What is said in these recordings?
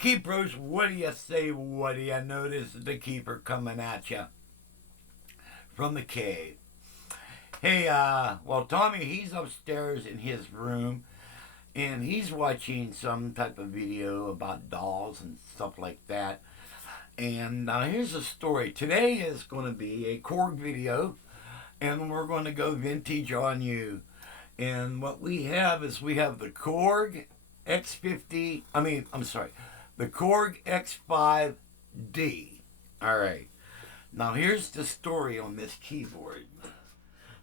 Keepers, what do you say? What do you notice? The keeper coming at you from the cave. Hey, well, Tommy, he's upstairs in his room, and he's watching some type of video about dolls and stuff like that. And here's a story. Today is going to be a Korg video, and we're going to go vintage on you. And what we have is we have the Korg X50. The Korg X5D. All right. Now here's the story on this keyboard.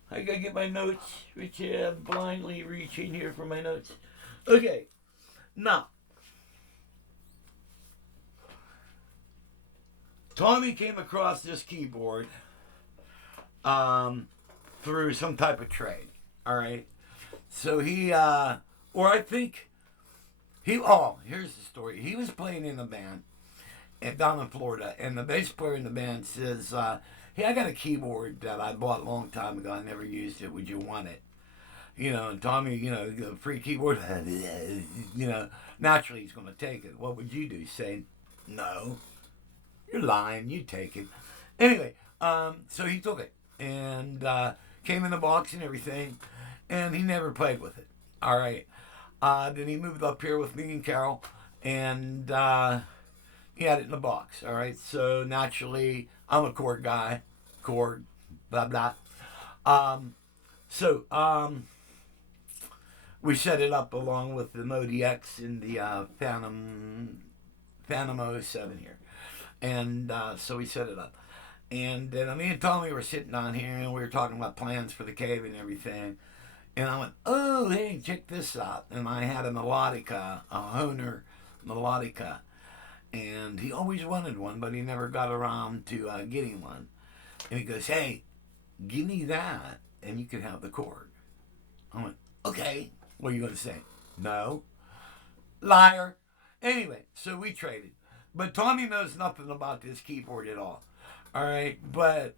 I gotta get my notes, which I'm blindly reaching here for my notes. Okay. Now, Tommy came across this keyboard through some type of trade. All right. So here's the story. He was playing in a band down in Florida, and the bass player in the band says, hey, I got a keyboard that I bought a long time ago. I never used it. Would you want it? And Tommy, the free keyboard, naturally he's going to take it. What would you do? Say, no. You're lying. You take it. Anyway, so he took it and came in the box and everything, and he never played with it. All right. Then he moved up here with me and Carol, and he had it in the box. All right. So naturally, I'm a Korg guy. Korg, blah, blah. We set it up along with the Modi X in the Phantom 07 here. And so we set it up. And then me and Tommy were sitting on here, and we were talking about plans for the cave and everything. And I went, oh, hey, check this out. And I had a melodica, a Hohner melodica. And he always wanted one, but he never got around to getting one. And he goes, hey, give me that, and you can have the Korg. I went, okay. What are you going to say? No. Liar. Anyway, so we traded. But Tommy knows nothing about this keyboard at all. All right, but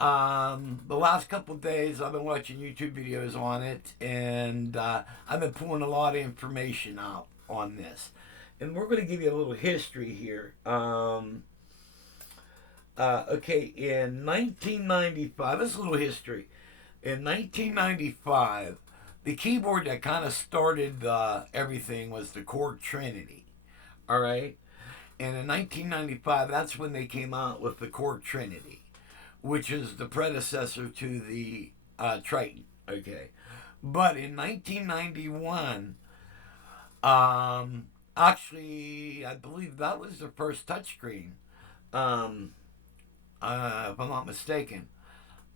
the last couple of days I've been watching YouTube videos on it, and I've been pulling a lot of information out on this. And we're going to give you a little history here. Okay, in 1995, this is a little history. In 1995, the keyboard that kind of started everything was the Korg Trinity. All right? And in 1995, that's when they came out with the Korg Trinity, which is the predecessor to the Triton. Okay? But in 1991, actually, I believe that was the first touchscreen, if I'm not mistaken.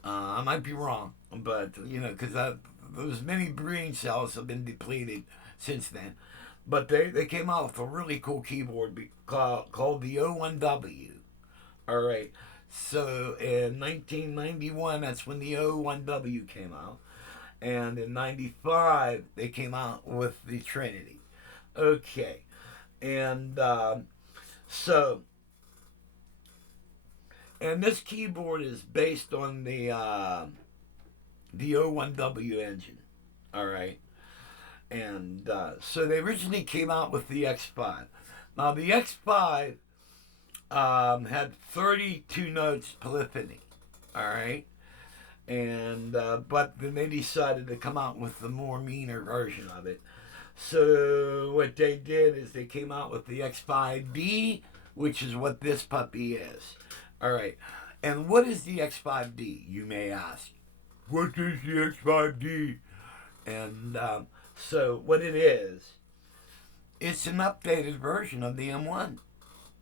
I might be wrong, but, because those many brain cells have been depleted since then. But they came out with a really cool keyboard called the O1W. All right. So in 1991, that's when the O1W came out. And in 95, they came out with the Trinity. Okay. And and this keyboard is based on the O1W engine. All right. And so they originally came out with the X5. Now the X5 had 32 notes polyphony. All right. And but then they decided to come out with the more meaner version of it. So what they did is they came out with the X5D, which is what this puppy is. All right. And what is the X5D, you may ask? What is the X5D? And so what it is, it's an updated version of the M1.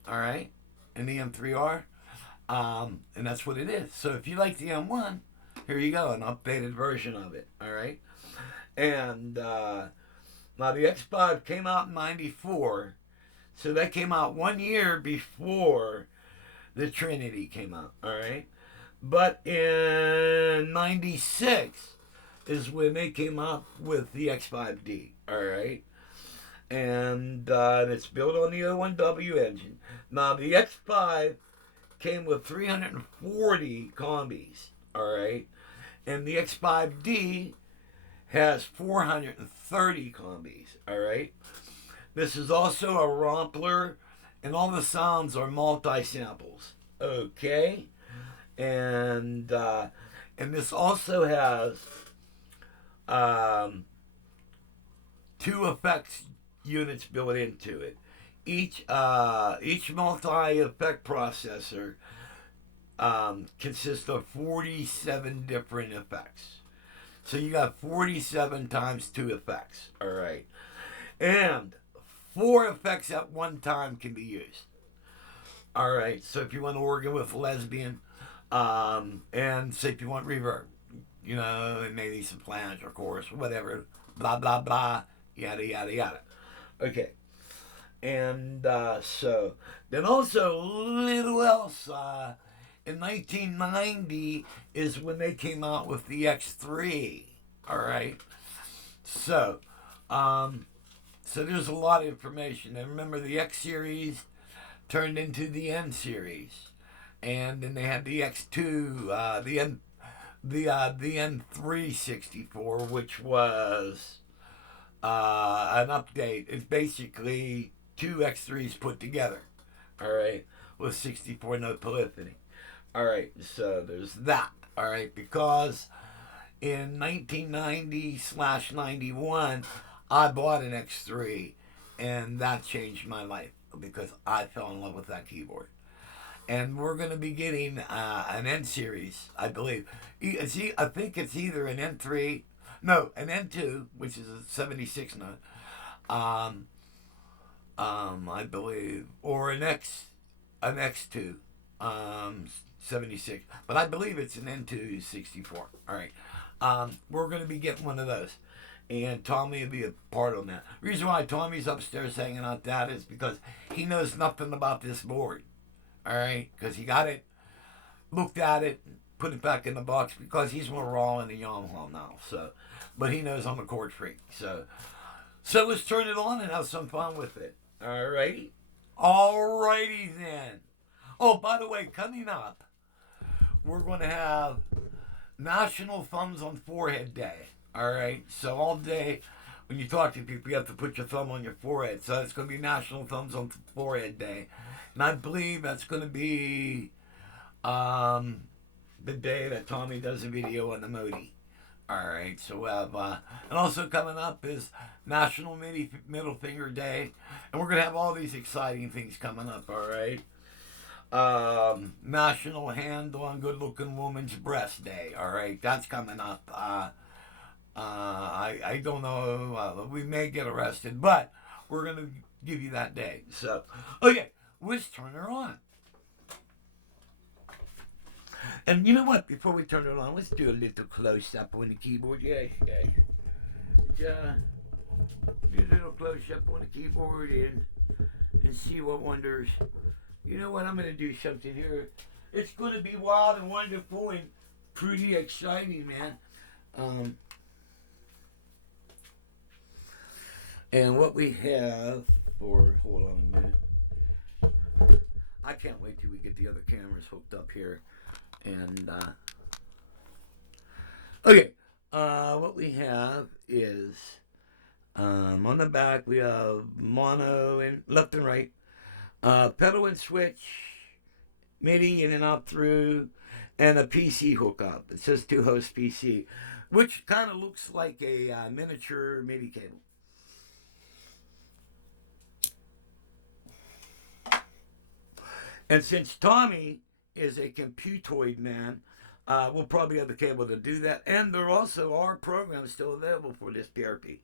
All right. And the M3R. And that's what it is. So if you like the M1, here you go, an updated version of it. All right. And now the X5 came out in 94. So that came out 1 year before the Trinity came out. All right. But in 96 is when they came out with the X5D. All right. And it's built on the O1W engine. Now the X5 came with 340 combis. All right. And the X5D has 430 combis. All right. This is also a rompler, and all the sounds are multi-samples. Okay, and this also has um, two effects units built into it. Each multi-effect processor consists of 47 different effects. So you got 47 times two effects. All right, and four effects at one time can be used. All right, so if you want to organ with lesbian, and say if you want reverb, you know, maybe some flange or chorus, whatever, blah blah blah, yada yada yada. Okay, and so then also little else. In 1990 is when they came out with the X3. All right, so um, so there's a lot of information. And remember, the X series turned into the N series, and then they had the X2, the N364, which was an update. It's basically two X3s put together. All right, with 64 note polyphony. All right, so there's that. All right, because in 1990/91, I bought an X3, and that changed my life because I fell in love with that keyboard. And we're going to be getting an N series, I believe. I think it's either an N3, no, an N2, which is a 76 note, I believe, or an X2, 76. But I believe it's an N2 64. All right. We're going to be getting one of those. And Tommy will be a part on that. The reason why Tommy's upstairs hanging out that is because he knows nothing about this board. All right? Because he got it, looked at it, put it back in the box because he's more raw in the Yamaha now. So, but he knows I'm a chord freak. So let's turn it on and have some fun with it. All righty? All righty then. Oh, by the way, coming up, we're going to have National Thumbs on Forehead Day. All right? So all day, when you talk to people, you have to put your thumb on your forehead. So it's going to be National Thumbs on Forehead Day. And I believe that's going to be the day that Tommy does a video on the Modi. All right, so we'll have, and also coming up is National Middle Finger Day, and we're gonna have all these exciting things coming up. All right, National Hand on Good Looking Woman's Breast Day. All right, that's coming up. I don't know. We may get arrested, but we're gonna give you that day. So, okay, let's turn her on. And you know what? Before we turn it on, let's do a little close up on the keyboard. Yeah. Do a little close up on the keyboard and see what wonders. You know what? I'm going to do something here. It's going to be wild and wonderful and pretty exciting, man. And what we have for, hold on a minute. I can't wait till we get the other cameras hooked up here. And okay, what we have is on the back we have mono and left and right, pedal and switch, MIDI in and out through, and a PC hookup. It says 2-host PC, which kind of looks like a miniature MIDI cable. And since Tommy is a computoid man, we'll probably have the cable to do that. And there also are programs still available for this PRP.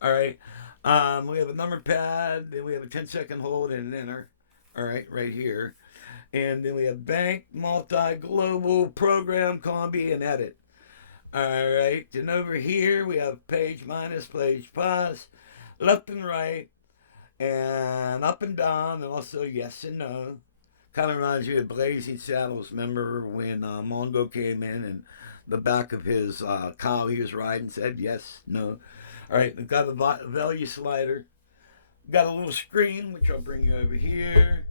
All right. We have a number pad, then we have a 10-second hold and an enter. All right, right here. And then we have bank, multi-global, program, combi, and edit. All right. Then over here we have page minus, page pause, left and right, and up and down, and also yes and no. Kind of reminds you of Blazing Saddles. Remember when Mongo came in and the back of his cow he was riding said yes, no. All right, we've got a value slider. Got a little screen, which I'll bring you over here.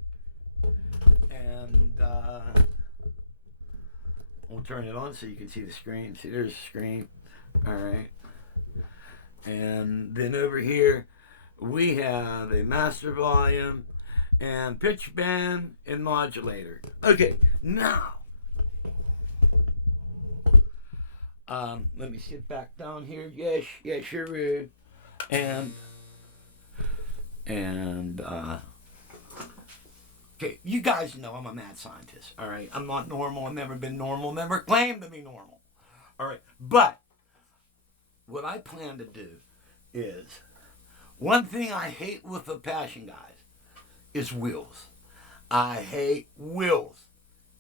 And we'll turn it on so you can see the screen. See, there's the screen. All right. And then over here, we have a master volume and pitch bend and modulator. Okay, now let me sit back down here. Yes, sure. And okay, you guys know I'm a mad scientist. All right, I'm not normal. I've never been normal. Never claimed to be normal. All right, but what I plan to do is one thing I hate with a passion, guys, is wheels. I hate wheels.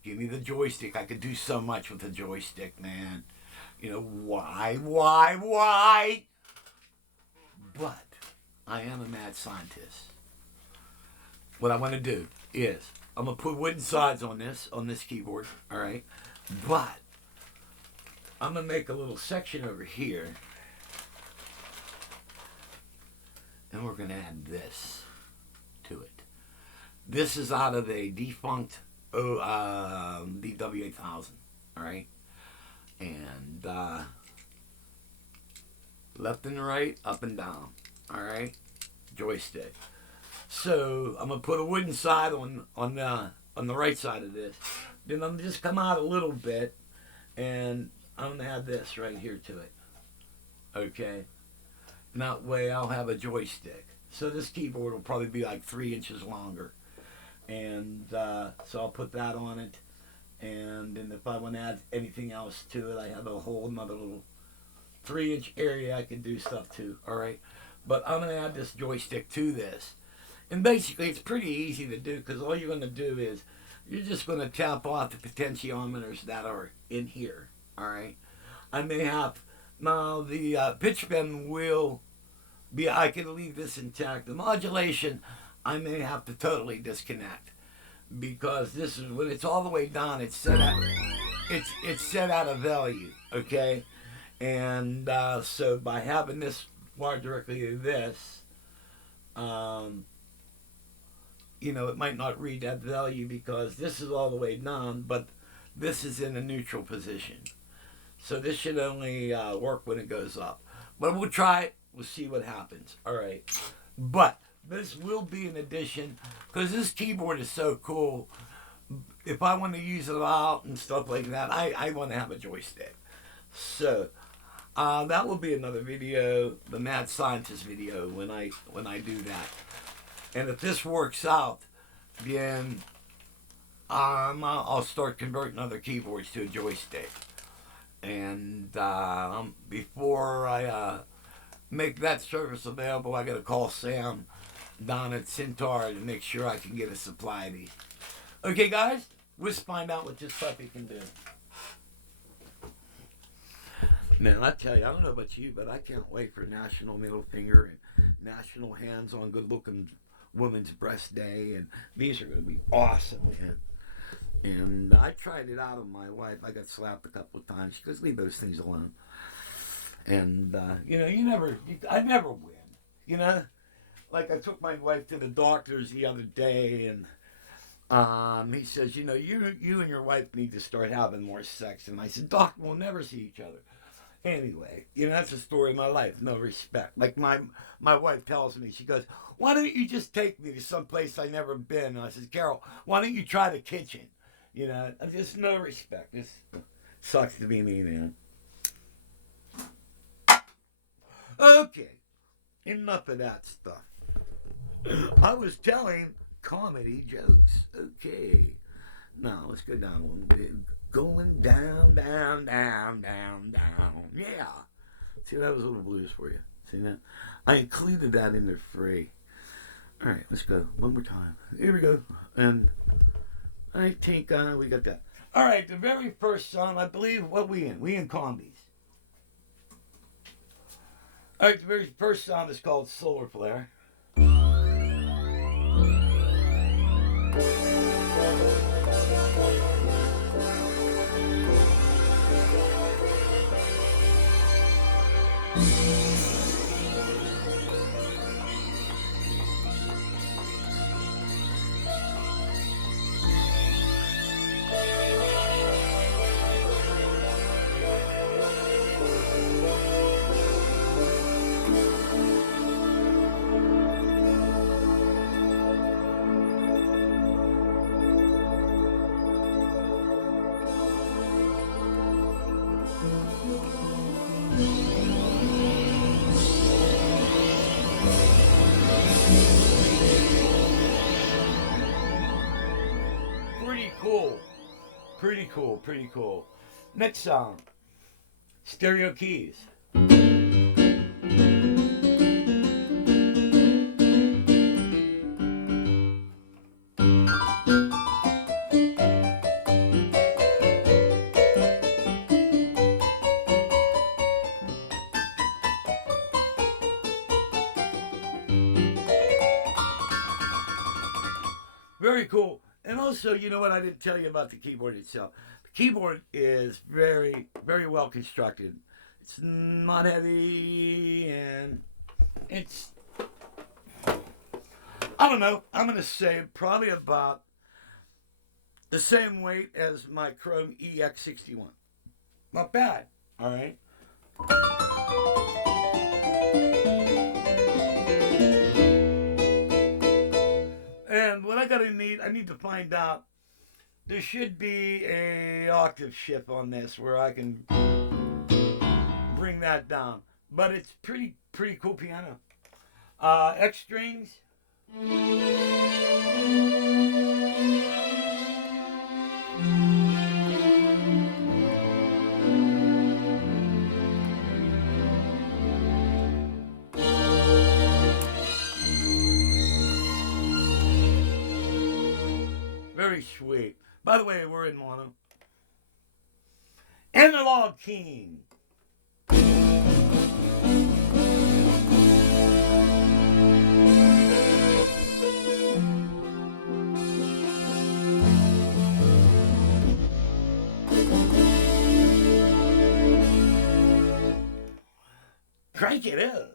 Give me the joystick. I could do so much with the joystick, man. You know, why? But I am a mad scientist. What I want to do is I'm going to put wooden sides on this keyboard, all right? But I'm going to make a little section over here. And we're going to add this to it. This is out of a defunct DW8000, all right? And left and right, up and down, all right? Joystick. So I'm gonna put a wooden side on the right side of this. Then I'm just come out a little bit, and I'm gonna add this right here to it. Okay. And that way I'll have a joystick. So this keyboard will probably be like 3 inches longer. And so I'll put that on it. And then if I want to add anything else to it, I have a whole another little 3-inch area I can do stuff to. All right. But I'm going to add this joystick to this. And basically it's pretty easy to do because all you're going to do is you're just going to tap off the potentiometers that are in here. All right. I may have, now the pitch bend will be, I can leave this intact. The modulation, I may have to totally disconnect because this is when it's all the way down. It's set at it's set out of value, okay. And so by having this wire directly to this, you know, it might not read that value because this is all the way down, but this is in a neutral position. So this should only work when it goes up. But we'll try it. We'll see what happens. All right. But this will be an addition because this keyboard is so cool. If I want to use it out and stuff like that, I want to have a joystick. So that will be another video, the Mad Scientist video, when I do that. And if this works out, then I'll start converting other keyboards to a joystick. And before I make that service available, I got to call Sam down at Centaur to make sure I can get a supply of these. Okay, guys, let's find out what this puppy can do. Man, I tell you, I don't know about you, but I can't wait for National Middle Finger and National Hands on Good Looking Woman's Breast Day, and these are going to be awesome, man. And I tried it out on my wife. I got slapped a couple of times. She goes, leave those things alone. And, you know, I never win. You know? Like, I took my wife to the doctor's the other day, and he says, you know, you and your wife need to start having more sex. And I said, Doc, we'll never see each other. Anyway, you know, that's the story of my life. No respect. Like, my wife tells me, she goes, why don't you just take me to some place I've never been? And I said, Carol, why don't you try the kitchen? You know, just no respect. This sucks to be me, man. Okay, enough of that stuff. I was telling comedy jokes. Okay, now let's go down a little bit. Going down, down, down, down, down. Yeah. See, that was a little blues for you. See that? I included that in there free. All right, let's go one more time. Here we go. And I think we got that. All right, the very first song, I believe, what we in? We in combis. All right, the very first song is called Solar Flare. cool. Pretty cool, pretty cool. Next song, Stereo Keys. Very cool. And also, you know what I didn't tell you about the keyboard itself? The keyboard is very, very well constructed. It's not heavy, and it's, I don't know, I'm going to say probably about the same weight as my Korg X61. Not bad, all right? And what I need to find out, there should be a octave shift on this where I can bring that down. But it's pretty cool piano. X strings. Very sweet. By the way, we're in mono. Analog King. Crank it up.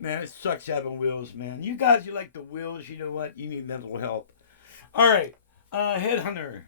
Man, it sucks having wheels, man. You guys, you like the wheels, you know what? You need mental help. All right, Headhunter.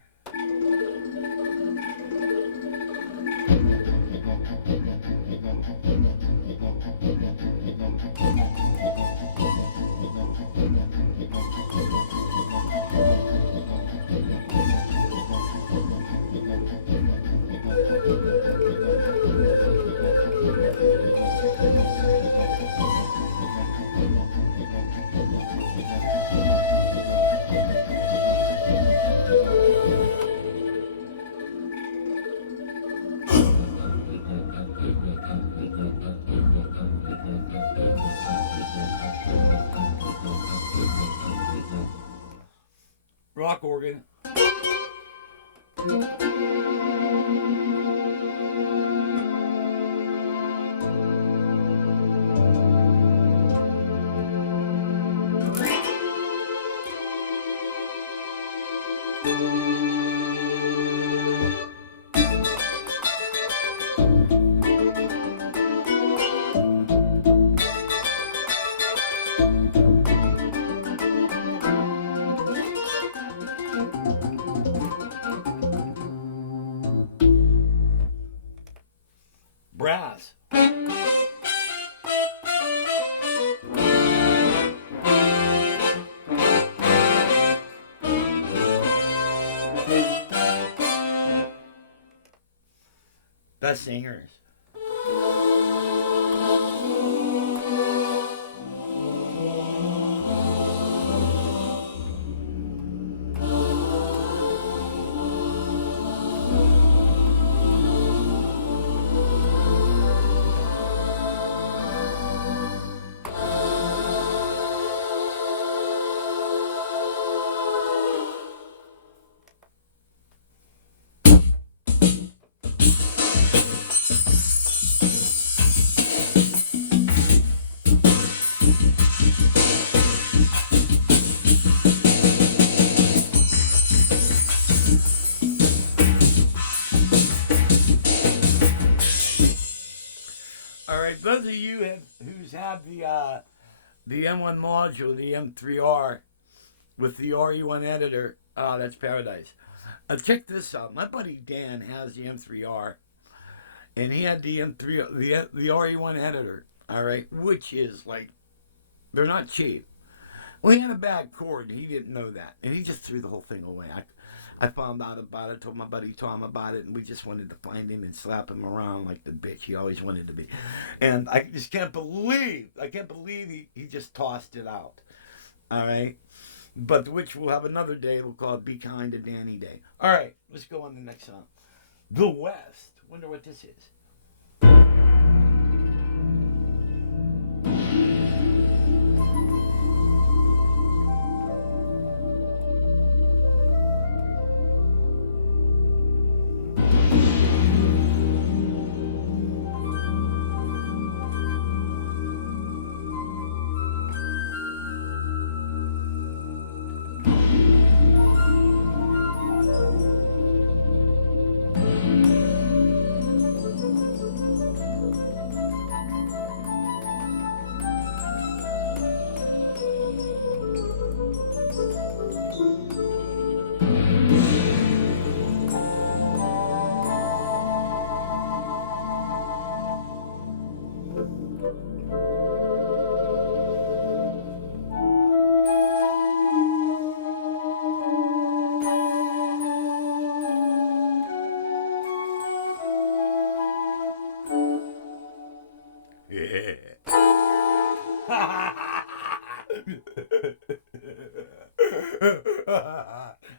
Rock organ. Brass. Best singers. All right, those of you who's had the the M1 module, the M3R, with the RE1 editor. Oh, that's paradise. Check this out. My buddy Dan has the M3R, and he had the M3, the RE1 editor. All right, which is like, they're not cheap. Well, he had a bad cord. He didn't know that, and he just threw the whole thing away. I found out about it, told my buddy Tom about it, and we just wanted to find him and slap him around like the bitch he always wanted to be. And I just can't believe he just tossed it out. All right? But which we'll have another day. We'll call it Be Kind to Danny Day. All right, let's go on to the next song. The West. Wonder what this is.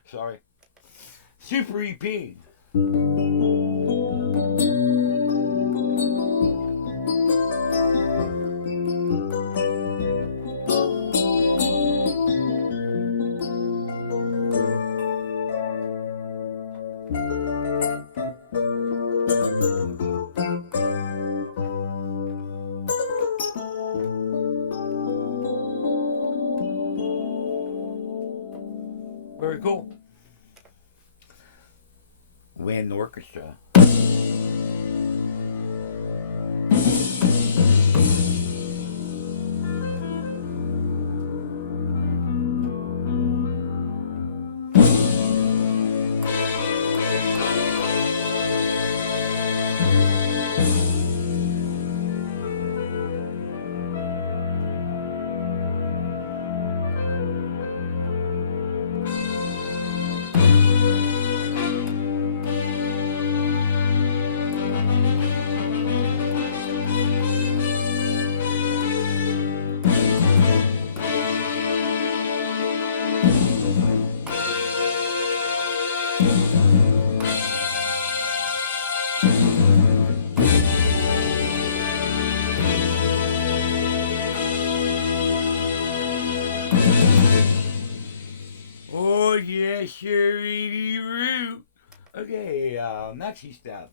Sorry. Super EP. Very cool. Wind orchestra. Oh yeah, Sherry Root. Okay, maxi step.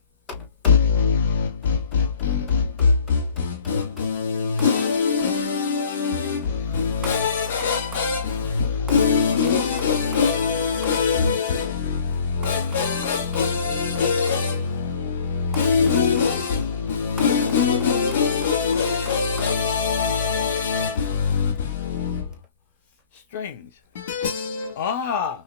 Strings. Ah.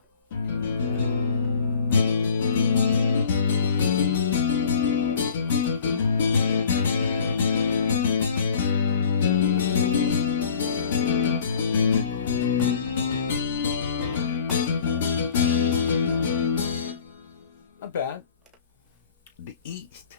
Not bad. The East.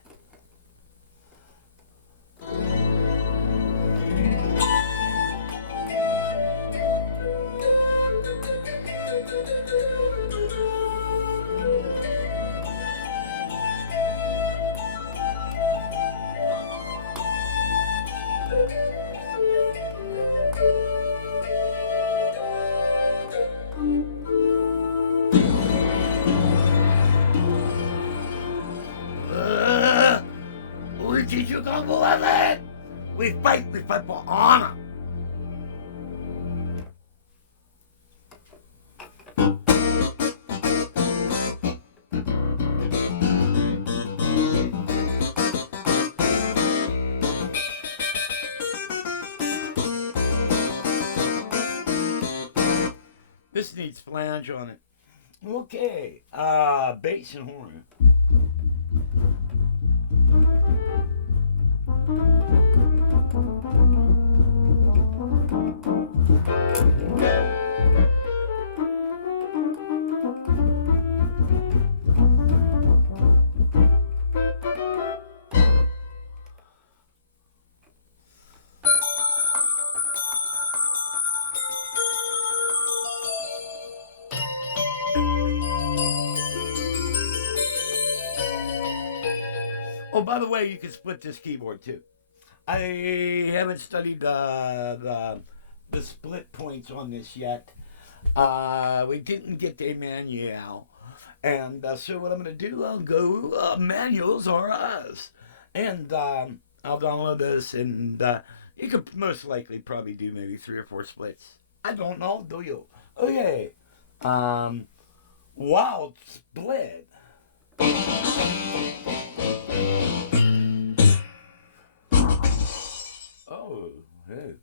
Did you gonna believe it? We fight for honor. This needs flange on it. Okay, bass and horn. Oh, by the way, you can split this keyboard too. I haven't studied the split points on this yet. We didn't get a manual, and so what I'm gonna do, I'll go manuals are us, and I'll download this, and you could most likely probably do maybe 3 or 4 splits. I don't know, do you? Okay, wild split. Oh, hey.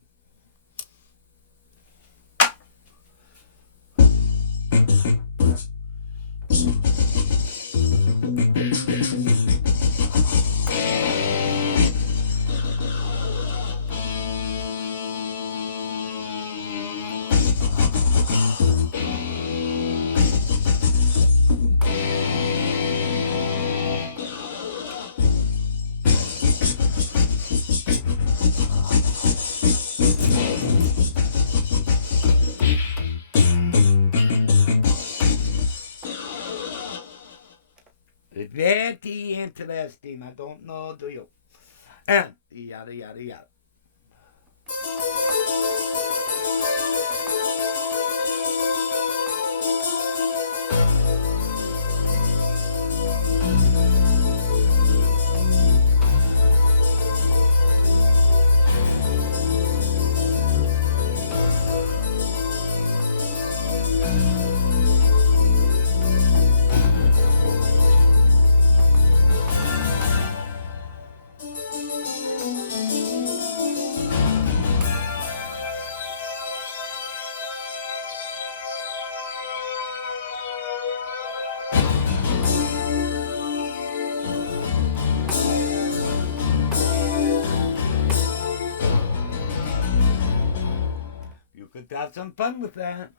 Very interesting. I don't know, do you? And yada yada yada. You could have some fun with that.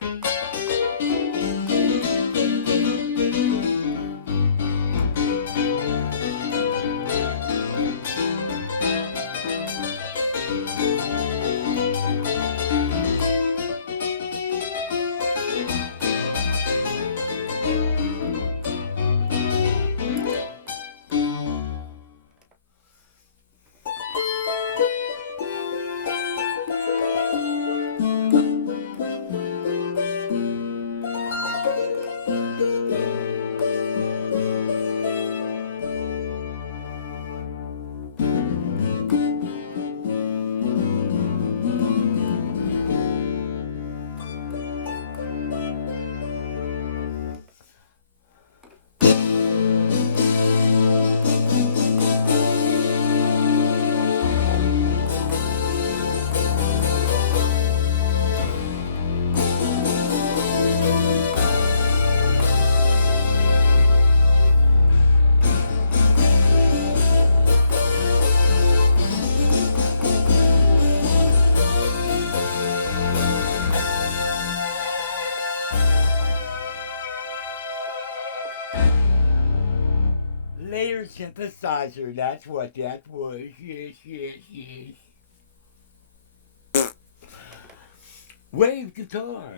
Layer synthesizer, that's what that was. Yes, yes, yes. Wave guitar.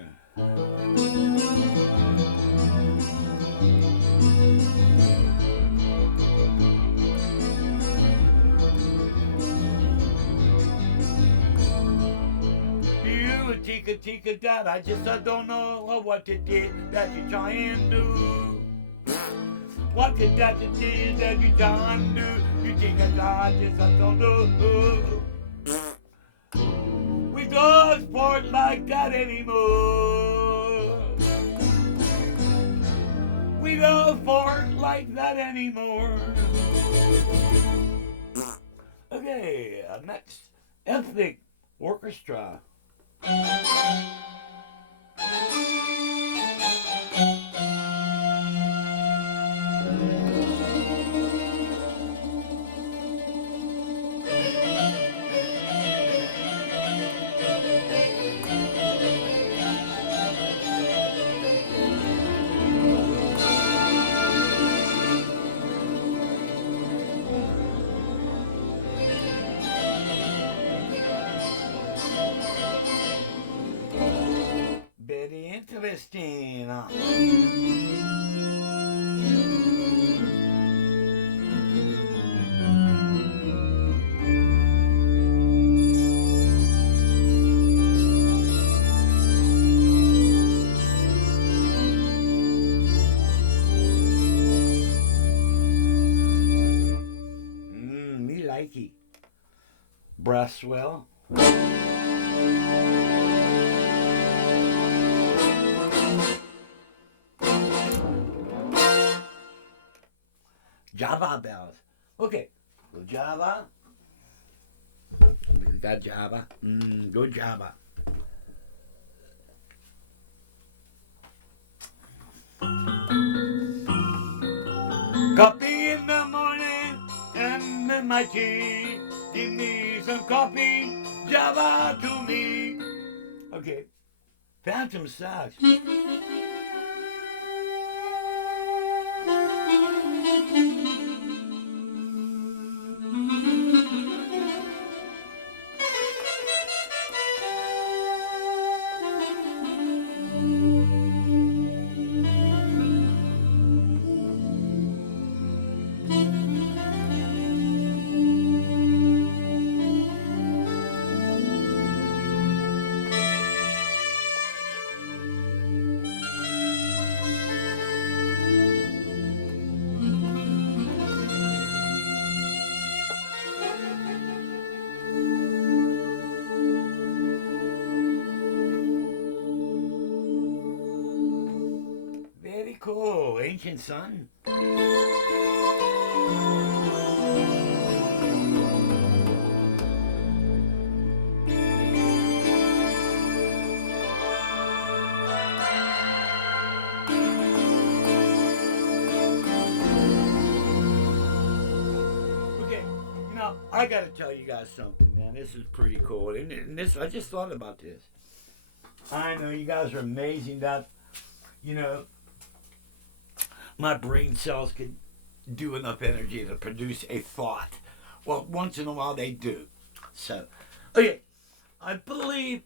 You tika tika dad, I just don't know what it is that you're trying to do. What is that it is that you're trying to do? You think I just don't know. We don't sport like that anymore. We don't sport like that anymore. Okay, next, ethnic orchestra. testing. Me likey. Breath swell. Java bells. Okay, go Java. We got Java. Go Java. Coffee in the morning and in my tea. Give me some coffee, Java to me. Okay, Phantom Sax. Very cool, Ancient Sun. Okay, I gotta tell you guys something, man. This is pretty cool. And this, I just thought about this. I know you guys are amazing that, my brain cells could do enough energy to produce a thought. Well, once in a while they do. So, okay, I believe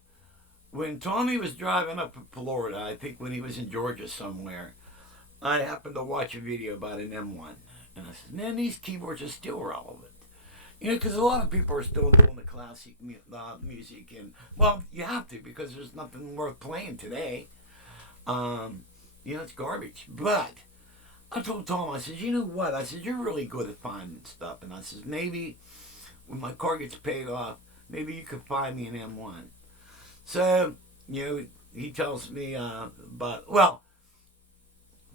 when Tommy was driving up in Florida, I think when he was in Georgia somewhere, I happened to watch a video about an M1. And I said, man, these keyboards are still relevant. Because a lot of people are still doing the classic music. And, well, you have to because there's nothing worth playing today. It's garbage. But I told Tom, I said, you know what? I said, you're really good at finding stuff. And I said, maybe when my car gets paid off, maybe you could find me an M1. So, he tells me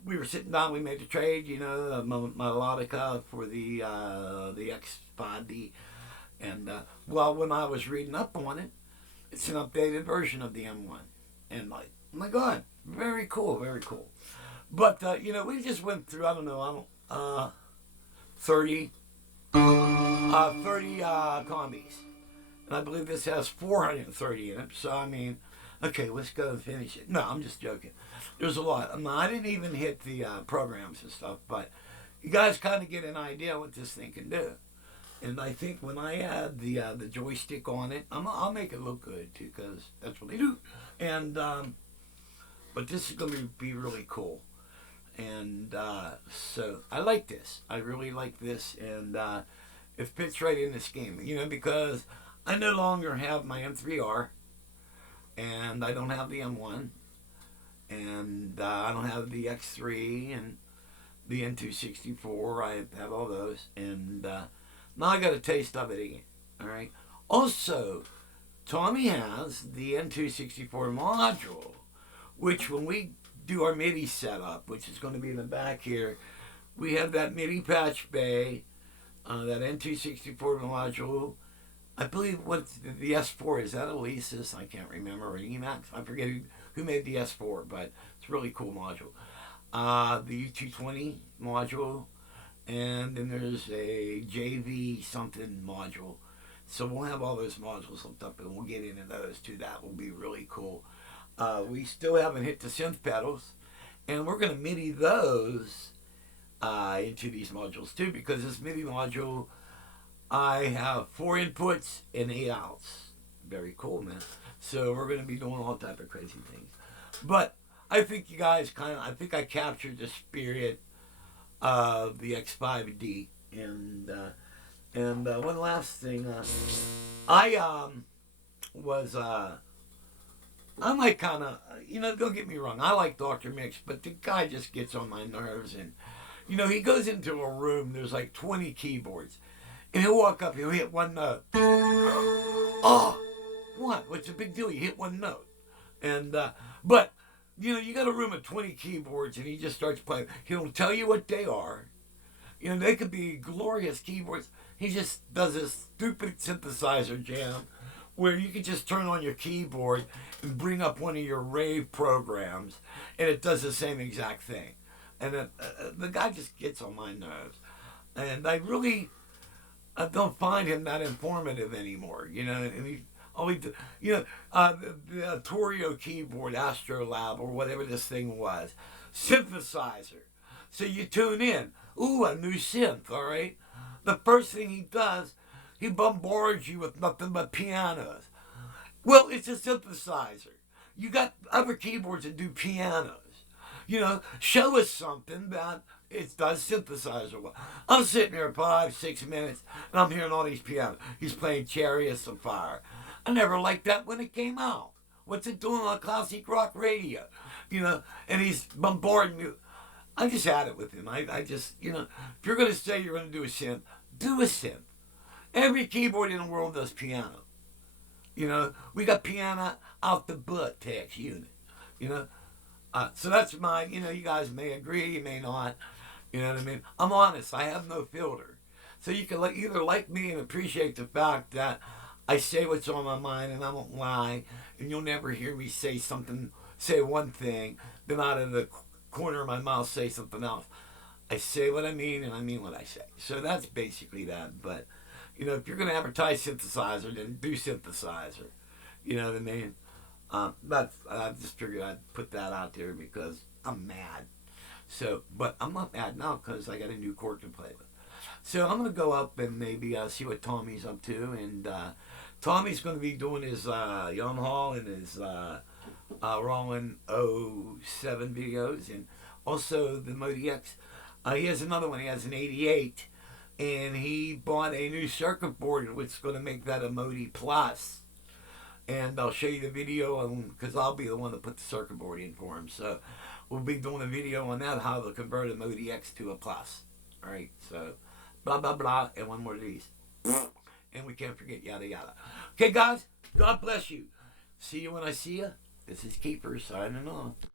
we were sitting down, we made the trade, a melodica for the X5D. And, when I was reading up on it, it's an updated version of the M1. And oh my God, very cool, very cool. But, we just went through, 30 combis. And I believe this has 430 in it. So, okay, let's go and finish it. No, I'm just joking. There's a lot. I didn't even hit the programs and stuff, but you guys kind of get an idea what this thing can do. And I think when I add the joystick on it, I'll make it look good too, because that's what they do. And but this is going to be really cool. And so I like this. I really like this, and it fits right in this game. Because I no longer have my M3R, and I don't have the M1, and I don't have the X3 and the N264. I have all those, and now I got a taste of it again. All right. Also, Tommy has the N264 module, which when we do our MIDI setup, which is going to be in the back here, we have that MIDI patch bay, that N264 module. I believe what the S4 is. That Alesis? I can't remember. Or Emacs? I forget who made the S4, but it's a really cool module. The U220 module, and then there's a JV something module. So we'll have all those modules hooked up, and we'll get into those too. That will be really cool. We still haven't hit the synth pedals, and we're going to MIDI those into these modules too, because this MIDI module, I have 4 inputs and 8 outs. Very cool, man. So we're going to be doing all type of crazy things. But I think you guys I think I captured the spirit of the X5D. And one last thing, I was I like kind of, don't get me wrong, I like Dr. Mix, but the guy just gets on my nerves. And, he goes into a room, there's like 20 keyboards, and he'll walk up, he'll hit one note. Oh, what? What's the big deal? You hit one note. And, but, you got a room of 20 keyboards, and he just starts playing. He don't tell you what they are. They could be glorious keyboards. He just does this stupid synthesizer jam where you can just turn on your keyboard and bring up one of your rave programs, and it does the same exact thing. And the guy just gets on my nerves. And I don't find him that informative anymore, and he always, the Torio keyboard, Astrolab, or whatever this thing was, synthesizer. So you tune in, ooh, a new synth, all right? The first thing he does, he bombards you with nothing but pianos. Well, it's a synthesizer. You got other keyboards that do pianos. Show us something that it does synthesizer well. I'm sitting here 5-6 minutes, and I'm hearing all these pianos. He's playing Chariots of Fire. I never liked that when it came out. What's it doing on classic rock radio? And he's bombarding you. I just had it with him. I just, if you're going to say you're going to do a synth, do a synth. Every keyboard in the world does piano. We got piano out the butt text unit. So that's my, you guys may agree, you may not. You know what I mean? I'm honest. I have no filter. So you can either like me and appreciate the fact that I say what's on my mind and I don't lie, and you'll never hear me say one thing, then out of the corner of my mouth say something else. I say what I mean and I mean what I say. So that's basically that. But, if you're going to advertise synthesizer, then do synthesizer. You know what I mean? I just figured I'd put that out there because I'm mad. So, but I'm not mad now because I got a new Korg to play with. So I'm going to go up and maybe see what Tommy's up to. And Tommy's going to be doing his Yamaha and his Roland '07 videos. And also the Modi X. He has another one. He has an 88. And he bought a new circuit board, which is going to make that a Modi Plus. And I'll show you the video because I'll be the one to put the circuit board in for him. So we'll be doing a video on that, how to convert a Modi X to a Plus. All right, so blah, blah, blah, and one more of these. And we can't forget yada, yada. Okay, guys, God bless you. See you when I see you. This is Keeper signing off.